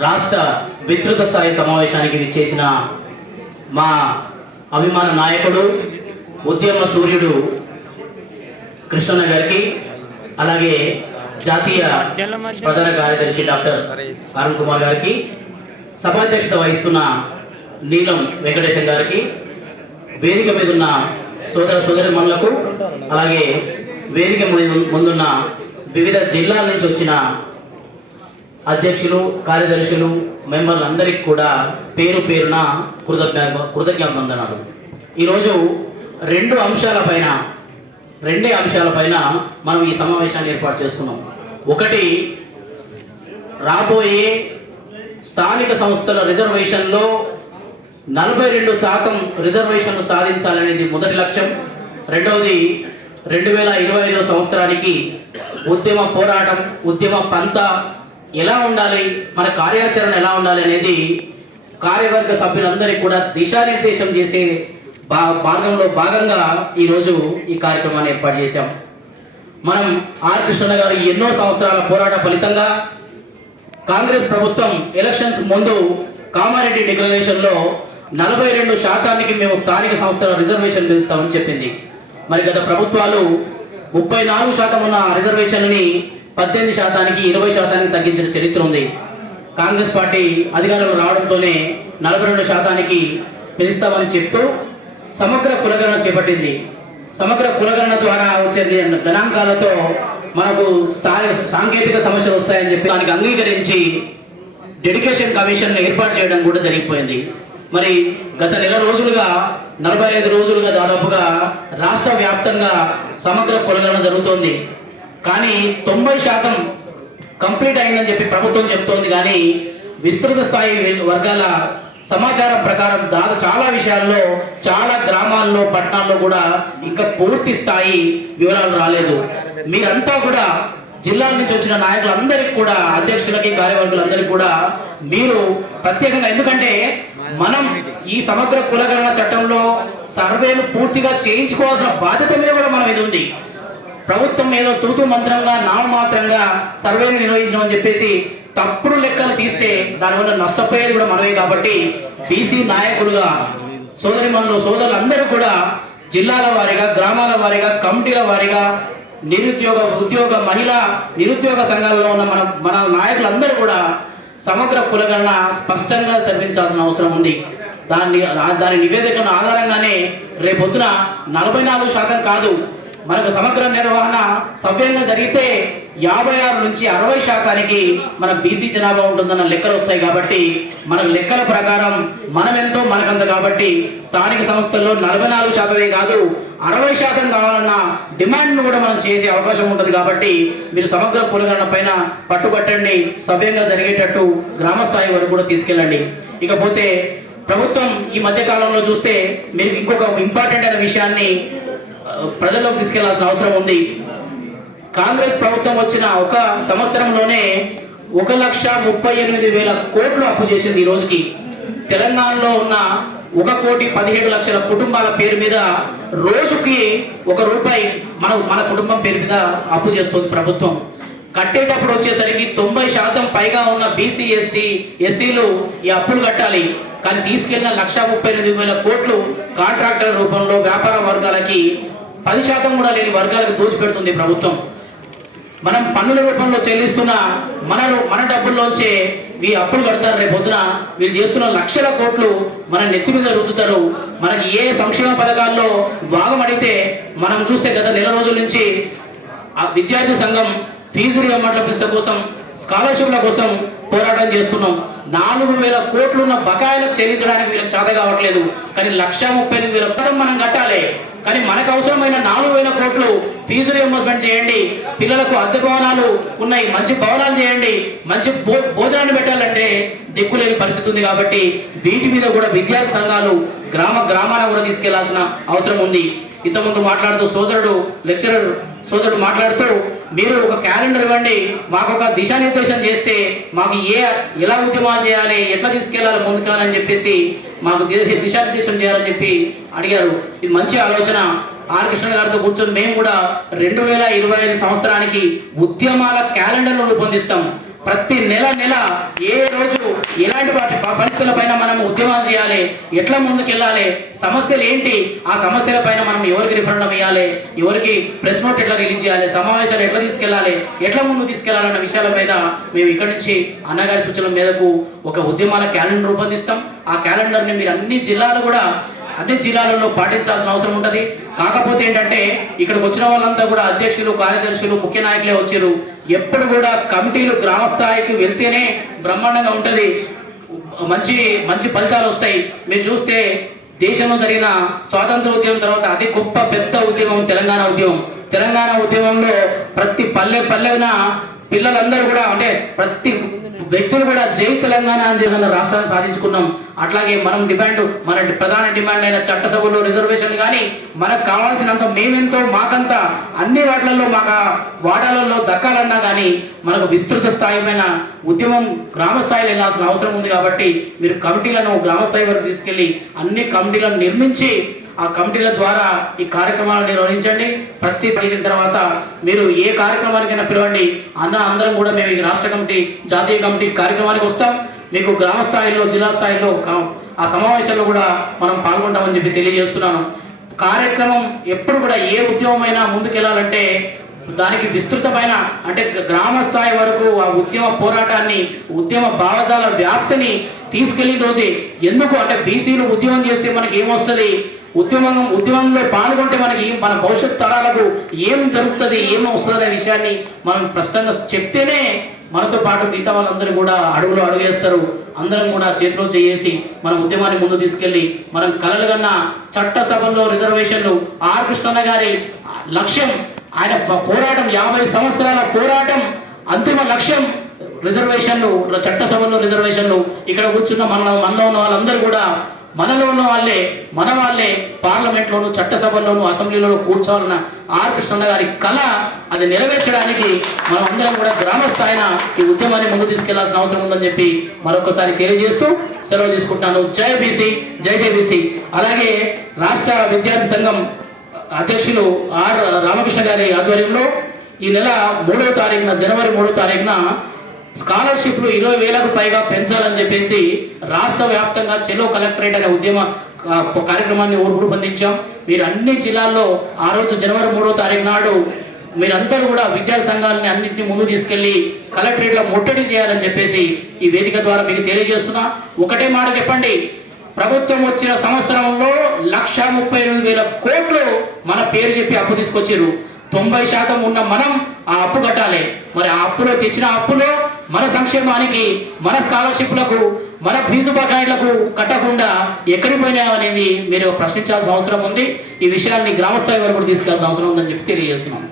రాష్ట్ర విస్తృత స్థాయి సమావేశానికి విచ్చేసిన మా అభిమాన నాయకుడు ఉద్యమ సూర్యుడు కృష్ణన్న గారికి అలాగే జాతీయ ప్రధాన కార్యదర్శి డాక్టర్ అరుణ్ కుమార్ గారికి సభాధ్యక్షత వహిస్తున్న నీలం వెంకటేశం గారికి వేదిక మీద ఉన్న సోదర సోదరిమణులకు అలాగే వేదిక ముందున్న వివిధ జిల్లాల నుంచి వచ్చిన అధ్యక్షులు కార్యదర్శులు మెంబర్లందరికీ కూడా పేరు పేరున కృతజ్ఞ కృతజ్ఞాపందనాలు ఈరోజు రెండు అంశాలపైన రెండే అంశాలపైన మనం ఈ సమావేశాన్ని ఏర్పాటు చేసుకున్నాం. ఒకటి రాబోయే స్థానిక సంస్థల రిజర్వేషన్లో నలభై రెండు శాతం రిజర్వేషన్లు సాధించాలనేది మొదటి లక్ష్యం. రెండవది రెండు వేల ఇరవై ఐదో సంవత్సరానికి ఉద్యమ పోరాటం ఉద్యమ పంత ఎలా ఉండాలి? మన కార్యాచరణ ఎలా ఉండాలి అనేది కార్యవర్గ సభ్యులందరికీ కూడా దిశానిర్దేశం చేసే భా భాగంలో భాగంగా ఈరోజు ఈ కార్యక్రమాన్ని ఏర్పాటు చేశాం. మనం ఆర్ కృష్ణ గారు ఎన్నో సంవత్సరాల పోరాట ఫలితంగా కాంగ్రెస్ ప్రభుత్వం ఎలక్షన్స్ ముందు కామారెడ్డి డిక్లరేషన్లో నలభై రెండు శాతానికి మేము స్థానిక సంస్థల రిజర్వేషన్ పెంచుతామని చెప్పింది. మరి గత ప్రభుత్వాలు ముప్పై నాలుగు శాతం ఉన్న రిజర్వేషన్ని పద్దెనిమిది శాతానికి ఇరవై శాతానికి తగ్గించిన చరిత్ర ఉంది. కాంగ్రెస్ పార్టీ అధికారంలో రావడంతోనే నలభై రెండు శాతానికి పెంచుతామని చెప్తూ సమగ్ర కులగణన చేపట్టింది. సమగ్ర కులగణన ద్వారా వచ్చే గణాంకాలతో మనకు స్థానిక సాంకేతిక సమస్యలు వస్తాయని చెప్పి దానికి అంగీకరించి డెడికేషన్ కమిషన్ ఏర్పాటు చేయడం కూడా జరిగిపోయింది. మరి గత నెల రోజులుగా నలభై ఐదు రోజులుగా దాదాపుగా రాష్ట్ర వ్యాప్తంగా సమగ్ర కులగణన జరుగుతోంది. కానీ తొంభై శాతం కంప్లీట్ అయిందని చెప్పి ప్రభుత్వం చెప్తోంది కానీ విస్తృత స్థాయి వర్గాల సమాచారం ప్రకారం దాదాపు చాలా విషయాల్లో చాలా గ్రామాల్లో పట్టణాల్లో కూడా ఇంకా పూర్తి స్థాయి వివరాలు రాలేదు. మీరంతా కూడా జిల్లాల నుంచి వచ్చిన నాయకులందరికీ కూడా అధ్యక్షులకి కార్యవర్గులందరికీ కూడా మీరు ప్రత్యేకంగా ఎందుకంటే మనం ఈ సమగ్ర కులగణన చట్టంలో సర్వేలు పూర్తిగా చేయించుకోవాల్సిన బాధ్యత మీద కూడా మనం ఇది ఉంది. ప్రభుత్వం ఏదో తూతు మంత్రంగా నామమాత్రంగా సర్వేని నిర్వహించడం చెప్పేసి తప్పుడు లెక్కలు తీస్తే దానివల్ల నష్టపోయేది కూడా మనమే కాబట్టి బీసీ నాయకులుగా సోదరి మనులు సోదరులందరూ కూడా జిల్లాల వారీగా గ్రామాల వారీగా కమిటీల వారీగా నిరుద్యోగ ఉద్యోగ మహిళా నిరుద్యోగ సంఘాలలో ఉన్న మన మన నాయకులందరూ కూడా సమగ్ర కులగణన స్పష్టంగా చర్చించాల్సిన అవసరం ఉంది. దాన్ని దాని నివేదికను ఆధారంగానే రేపొద్దున నలభై నాలుగు శాతం కాదు మనకు సమగ్ర నిర్వహణ సవ్యంగా జరిగితే యాభై ఆరు నుంచి అరవై శాతానికి మన బీసీ జనాభా ఉంటుందన్న లెక్కలు వస్తాయి కాబట్టి మన లెక్కల ప్రకారం మనం ఎంతో మనకంత కాబట్టి స్థానిక సంస్థల్లో నలభై నాలుగు శాతమే కాదు అరవై శాతం కావాలన్న డిమాండ్ను కూడా మనం చేసే అవకాశం ఉంటుంది కాబట్టి మీరు సమగ్ర కులగణన పైన పట్టుబట్టండి సవ్యంగా జరిగేటట్టు గ్రామ స్థాయి వరకు కూడా తీసుకెళ్ళండి. ఇకపోతే ప్రభుత్వం ఈ మధ్య కాలంలో చూస్తే మీరు ఇంకొక ఇంపార్టెంట్ అయిన విషయాన్ని ప్రజల్లోకి తీసుకెళ్ళాల్సిన అవసరం ఉంది. కాంగ్రెస్ ప్రభుత్వం వచ్చిన ఒక సంవత్సరంలోనే ఒక లక్ష ముప్పై ఎనిమిది వేల కోట్లు అప్పు చేసింది ఈ రోజుకి. తెలంగాణలో ఉన్న ఒక కోటి పదిహేడు లక్షల కుటుంబాల పేరు మీద రోజుకి ఒక రూపాయి మన మన కుటుంబం పేరు మీద అప్పు చేస్తుంది ప్రభుత్వం. కట్టేటప్పుడు వచ్చేసరికి తొంభై శాతం పైగా ఉన్న బీసీ ఎస్టీ ఎస్సీలు ఈ అప్పులు కట్టాలి. కానీ తీసుకెళ్ళిన లక్ష ముప్పై ఎనిమిది వేల కోట్లు కాంట్రాక్టర్ రూపంలో వ్యాపార వర్గాలకి పది శాతం కూడా లేని వర్గాలకు దోచిపెడుతుంది ప్రభుత్వం. మనం పన్నుల రూపంలో చెల్లిస్తున్న మన మన డబ్బుల్లోంచే ఈ అప్పులు కడతారు. రేపు పొద్దున వీళ్ళు చేస్తున్న లక్షల కోట్లు మన నెత్తి మీద రుద్దుతారు. మనకి ఏ సంక్షేమ పథకాల్లో భాగం అడిగితే మనం చూస్తే గత నెల రోజుల నుంచి ఆ విద్యార్థి సంఘం ఫీజు రియంబర్స్మెంట్ల కోసం స్కాలర్షిప్ల కోసం పోరాటం చేస్తున్నాం. నాలుగు వేల కోట్లున్న బకాయిలకు చెల్లించడానికి వీళ్ళకి చేత కావట్లేదు. కానీ లక్ష ముప్పై ఎనిమిది వేల పదం మనం కట్టాలి. కానీ మనకు అవసరమైన నాలుగు వేల కోట్లు ఫీజు రియంబర్స్మెంట్ చేయండి. పిల్లలకు అద్దె భవనాలు ఉన్నాయి. మంచి భవనాలు చేయండి. మంచి భో భోజనాన్ని పెట్టాలంటే దిక్కులేని పరిస్థితి ఉంది కాబట్టి వీటి మీద కూడా విద్యార్థి సంఘాలు గ్రామ గ్రామాన కూడా తీసుకెళ్ళాల్సిన అవసరం ఉంది. ఇంతకుముందు మాట్లాడుతూ సోదరుడు లెక్చరర్ సోదరుడు మాట్లాడుతూ మీరు ఒక క్యాలెండర్ ఇవ్వండి మాకు ఒక దిశానిర్దేశం చేస్తే మాకు ఏ ఎలా ఉద్యమాలు చేయాలి ఎట్లా తీసుకెళ్ళాలి ముందుకాలని చెప్పేసి మాకు దిశానిర్దేశం చేయాలని చెప్పి అడిగారు. ఇది మంచి ఆలోచన. ఆర్ కృష్ణ గారితో కూర్చొని మేము కూడా రెండు వేల ఇరవై ఐదు సంవత్సరానికి ఉద్యమాల క్యాలెండర్ను రూపొందిస్తాం. ప్రతి నెల నెల ఏ రోజు ఎలాంటి వాటి పరిస్థితుల పరిస్థితులపైన మనం ఉద్యమాలు చేయాలి? ఎట్లా ముందుకెళ్ళాలి? సమస్యలు ఏంటి? ఆ సమస్యల పైన మనం ఎవరికి రిఫరెండం ఇవ్వాలి ఎవరికి ప్రెస్ నోట్ ఎట్లా రిలీజ్ చేయాలి? సమావేశాలు ఎట్లా తీసుకెళ్ళాలి? ఎట్లా ముందు తీసుకెళ్ళాలన్న విషయాల మీద మేము ఇక్కడి నుంచి అన్నగారి సూచనల మీదకు ఒక ఉద్యమాల క్యాలెండర్ రూపొందిస్తాం. ఆ క్యాలెండర్ని మీరు అన్ని జిల్లాలు కూడా అన్ని జిల్లాలలో పాటించాల్సిన అవసరం ఉంటుంది. కాకపోతే ఏంటంటే ఇక్కడికి వచ్చిన వాళ్ళంతా కూడా అధ్యక్షులు కార్యదర్శులు ముఖ్య నాయకులే వచ్చారు. ఎప్పుడు కూడా కమిటీలు గ్రామ స్థాయికి వెళ్తేనే బ్రహ్మాండంగా ఉంటుంది. మంచి మంచి ఫలితాలు వస్తాయి. మీరు చూస్తే దేశంలో జరిగిన స్వాతంత్ర ఉద్యమం తర్వాత అతి గొప్ప పెద్ద ఉద్యమం తెలంగాణ ఉద్యమం. తెలంగాణ ఉద్యమంలో ప్రతి పల్లె పల్లెన పిల్లలందరూ కూడా అంటే ప్రతి వ్యక్తులు కూడా జై తెలంగాణ అని చెప్పి రాష్ట్రాన్ని సాధించుకున్నాం. అట్లాగే మనం డిమాండ్ మన ప్రధాన డిమాండ్ అయిన చట్టసభలో రిజర్వేషన్ కానీ మనకు కావాల్సినంత మేమెంతో మాకంత అన్ని వాటిలలో మాకు వాటాలలో దక్కాలన్నా కానీ మనకు విస్తృత స్థాయిమైన ఉద్యమం గ్రామ స్థాయిలో వెళ్ళాల్సిన అవసరం ఉంది కాబట్టి మీరు కమిటీలను గ్రామ స్థాయి వరకు తీసుకెళ్ళి అన్ని కమిటీలను నిర్మించి ఆ కమిటీల ద్వారా ఈ కార్యక్రమాలను నిర్వహించండి. ప్రతి చేసిన తర్వాత మీరు ఏ కార్యక్రమానికైనా పిలవండి. అన్న అందరం కూడా మేము ఈ రాష్ట్ర కమిటీ జాతీయ కమిటీ కార్యక్రమానికి వస్తాం. మీకు గ్రామ స్థాయిలో జిల్లా స్థాయిలో ఆ సమావేశంలో కూడా మనం పాల్గొంటామని చెప్పి తెలియజేస్తున్నాను. కార్యక్రమం ఎప్పుడు కూడా ఏ ఉద్యమమైనా ముందుకెళ్ళాలంటే దానికి విస్తృతమైన అంటే గ్రామ స్థాయి వరకు ఆ ఉద్యమ పోరాటాన్ని ఉద్యమ భావజాల వ్యాప్తిని తీసుకెళ్ళి రోజు ఎందుకు అంటే బీసీలు ఉద్యమం చేస్తే మనకి ఏమొస్తుంది ఉద్యమం ఉద్యమంలో పాల్గొంటే మనకి మన భవిష్యత్ తరాలకు ఏం జరుగుతుంది ఏం వస్తుంది అనే విషయాన్ని మనం స్పష్టంగా చెప్తేనే మనతో పాటు మిగతా వాళ్ళందరూ కూడా అడుగులో అడుగేస్తారు. అందరం కూడా చేతిలో చేసి మన ఉద్యమాన్ని ముందు తీసుకెళ్ళి మనం కలలు కన్నా చట్టసభల్లో రిజర్వేషన్లు. ఆర్ కృష్ణన్న గారి లక్ష్యం ఆయన పోరాటం యాభై సంవత్సరాల పోరాటం అంతిమ లక్ష్యం రిజర్వేషన్లు చట్టసభల్లో రిజర్వేషన్లు. ఇక్కడ కూర్చున్న మన మనలో ఉన్న వాళ్ళందరూ కూడా మనలో ఉన్న వాళ్ళే మన వాళ్ళే పార్లమెంట్లోను చట్టసభల్లోను అసెంబ్లీలోను కూర్చోవాలన్న ఆర్ కృష్ణన్న గారి కళ అది నెరవేర్చడానికి మనం అందరం కూడా గ్రామ స్థాయిన ఈ ఉద్యమాన్ని ముందు తీసుకెళ్ళాల్సిన అవసరం ఉందని చెప్పి మరొకసారి తెలియజేస్తూ సెలవు తీసుకుంటున్నాను. జై బీసీ జై జై బీసీ. అలాగే రాష్ట్ర విద్యార్థి సంఘం అధ్యక్షులు ఆర్ రామకృష్ణ గారి ఆధ్వర్యంలో ఈ నెల మూడవ తారీఖున జనవరి మూడవ తారీఖున స్కాలర్షిప్లు ఇరవై వేలకు పైగా పెంచాలని చెప్పేసి రాష్ట్ర వ్యాప్తంగా చెలో కలెక్టరేట్ అనే ఉద్యమ కార్యక్రమాన్ని రూపొందించాం మీరు అన్ని జిల్లాల్లో ఆ రోజు జనవరి మూడో తారీఖు నాడు మీరందరూ కూడా విద్యా సంఘాలని అన్నింటినీ ముందు తీసుకెళ్ళి కలెక్టరేట్లో ముట్టడి చేయాలని చెప్పేసి ఈ వేదిక ద్వారా మీకు తెలియజేస్తున్నా. ఒకటే మాట చెప్పండి. ప్రభుత్వం వచ్చిన సంవత్సరంలో లక్ష ముప్పై ఎనిమిది వేల కోట్లు మన పేరు చెప్పి అప్పు తీసుకొచ్చారు తొంభై శాతం ఉన్న మనం ఆ అప్పు కట్టాలి. మరి ఆ అప్పులో తెచ్చిన అప్పులో మన సంక్షేమానికి మన స్కాలర్షిప్లకు మన ఫీజు బకాయిలకు కట్టకుండా ఎక్కడికి పోయినాయి అనేది మీరు ప్రశ్నించాల్సిన అవసరం ఉంది. ఈ విషయాన్ని గ్రామస్థాయి వరకు తీసుకెళ్ళాల్సిన అవసరం ఉందని చెప్పి తెలియజేస్తున్నాను